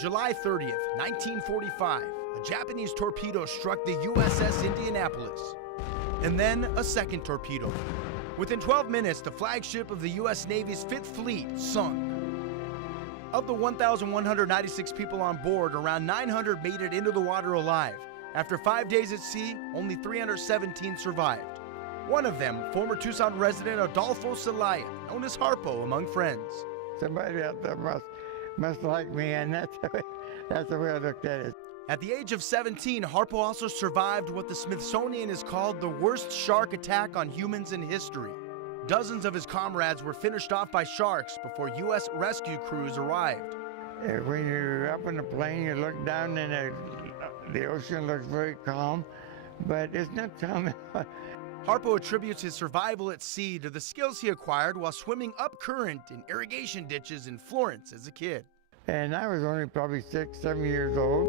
July 30th, 1945, a Japanese torpedo struck the U.S.S. Indianapolis, and then a second torpedo. Within 12 minutes, the flagship of the U.S. Navy's 5th Fleet sunk. Of the 1,196 people on board, around 900 made it into the water alive. After 5 days at sea, only 317 survived. One of them, former Tucson resident Adolfo Celaya, known as Harpo among friends. Somebody out there must like me, and that's the way I looked at it. At the age of 17, Harpo also survived what the Smithsonian has called the worst shark attack on humans in history. Dozens of his comrades were finished off by sharks before U.S. rescue crews arrived. When you're up in the plane, you look down and the ocean looks very calm, but it's not calm. Harpo attributes his survival at sea to the skills he acquired while swimming up current in irrigation ditches in Florence as a kid. And I was only probably 6, 7 years old.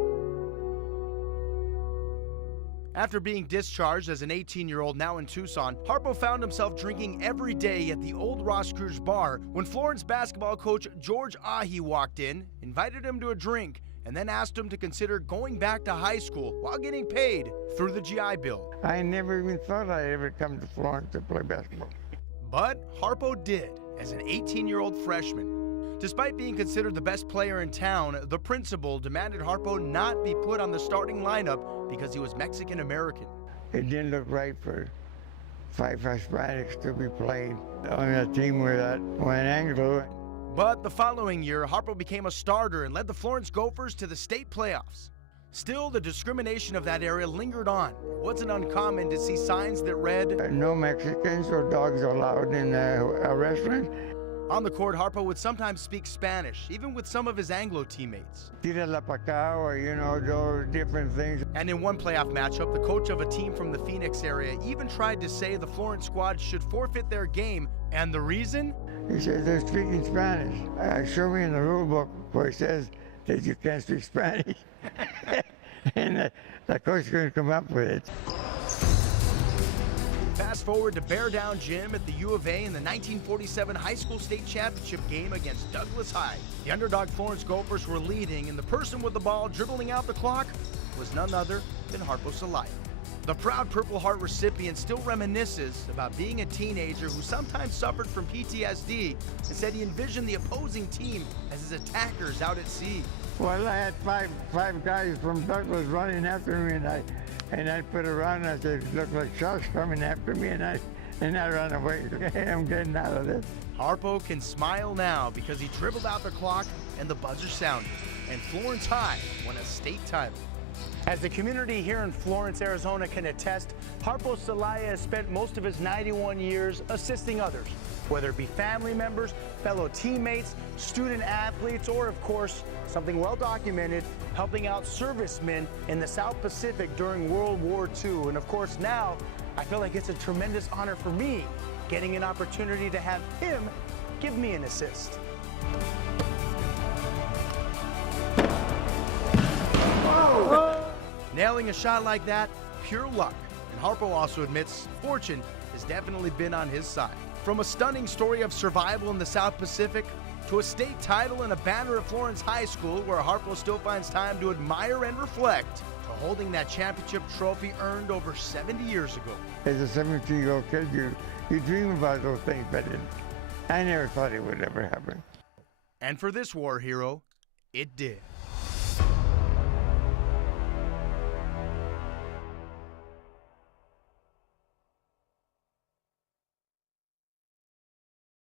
After being discharged as an 18-year-old now in Tucson, Harpo found himself drinking every day at the old Roscruz bar when Florence basketball coach George Ahi walked in, invited him to a drink, and then asked him to consider going back to high school while getting paid through the GI Bill. I never even thought I'd ever come to Florence to play basketball. But Harpo did as an 18-year-old freshman. Despite being considered the best player in town, the principal demanded Harpo not be put on the starting lineup because he was Mexican-American. It didn't look right for 5 Hispanics to be playing on a team where that went Anglo. But the following year, Harpo became a starter and led the Florence Gophers to the state playoffs. Still, the discrimination of that area lingered on. It wasn't uncommon to see signs that read, "No Mexicans or dogs allowed in a restaurant." On the court, Harpo would sometimes speak Spanish, even with some of his Anglo teammates. Tírala pa acá, or, those different things. And in one playoff matchup, the coach of a team from the Phoenix area even tried to say the Florence squad should forfeit their game. And the reason? He says they're speaking Spanish. Show me in the rule book where it says that you can't speak Spanish. And the coach couldn't come up with it. Fast forward to Bear Down Gym at the U.of.A. in the 1947 high school state championship game against Douglas High. The underdog Florence Gophers were leading, and the person with the ball dribbling out the clock was none other than Harpo Celaya. The proud Purple Heart recipient still reminisces about being a teenager who sometimes suffered from PTSD and said he envisioned the opposing team as his attackers out at sea. Well, I had five guys from Douglas running after me, and I put around, and I said, "Look like sharks coming after me," and I ran away. I'm getting out of this. Harpo can smile now because he dribbled out the clock and the buzzer sounded, and Florence High won a state title. As the community here in Florence, Arizona can attest, Harpo Celaya has spent most of his 91 years assisting others, whether it be family members, fellow teammates, student athletes, or of course, something well documented, helping out servicemen in the South Pacific during World War II. And of course now, I feel like it's a tremendous honor for me, getting an opportunity to have him give me an assist. Whoa. Nailing a shot like that, pure luck. And Harpo also admits fortune has definitely been on his side. From a stunning story of survival in the South Pacific to a state title and a banner at Florence High School where Harpo still finds time to admire and reflect, to holding that championship trophy earned over 70 years ago. As a 17-year-old kid, you dream about those things, but I never thought it would ever happen. And for this war hero, it did.